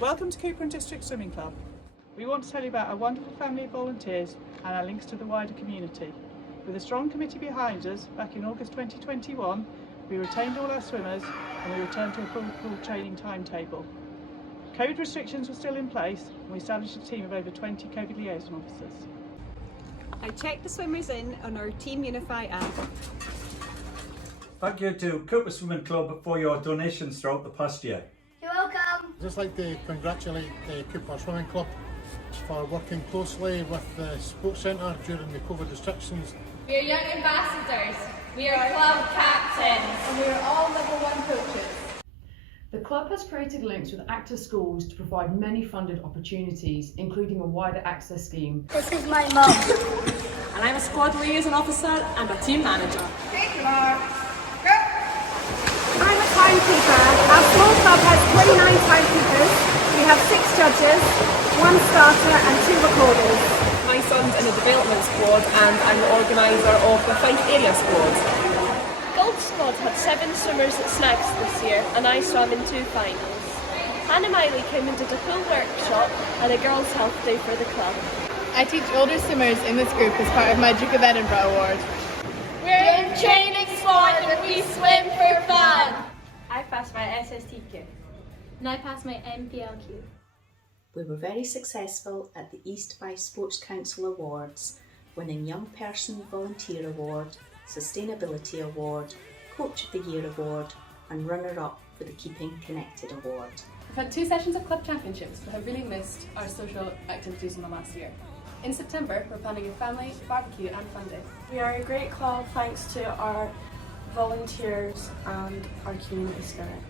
Welcome to Cupar District Swimming Club. We want to tell you about our wonderful family of volunteers and our links to the wider community. With a strong committee behind us, back in August 2021, we retained all our swimmers and we returned to a full pool training timetable. COVID restrictions were still in place and we established a team of over 20 COVID liaison officers. I checked the swimmers in on our Team Unify app. Thank you to Cupar Swimming Club for your donations throughout the past year. You're welcome. I'd just like to congratulate the Cupar Swimming Club for working closely with the Sports Centre during the COVID restrictions. We are young ambassadors, we are club captains, and we are all level 1 coaches. The club has created links with active schools to provide many funded opportunities, including a wider access scheme. This is my mum. And I'm a squad liaison officer and a team manager. Thank you, Mark. I'm a timekeeper. Our small club has 29 timekeepers. We have 6 judges, 1 starter and 2 recorders. My son's in a development squad and I'm the organiser of the Fife area squad. Gold Squad had 7 swimmers at Snags this year and I swam in 2 finals. Hannah Miley came and did a full workshop and a girls' health day for the club. I teach older swimmers in this group as part of my Duke of Edinburgh Award. we're in training sport and we swim for fun. I passed my SSTQ. And I passed my MPLQ. We were very successful at the East Fife Sports Council Awards, winning Young Person Volunteer Award, Sustainability Award, Coach of the Year Award and runner-up for the Keeping Connected Award. We've had 2 sessions of club championships but have really missed our social activities in the last year. In September, we're planning a family barbecue and fun day. We are a great club thanks to our volunteers and our community spirit.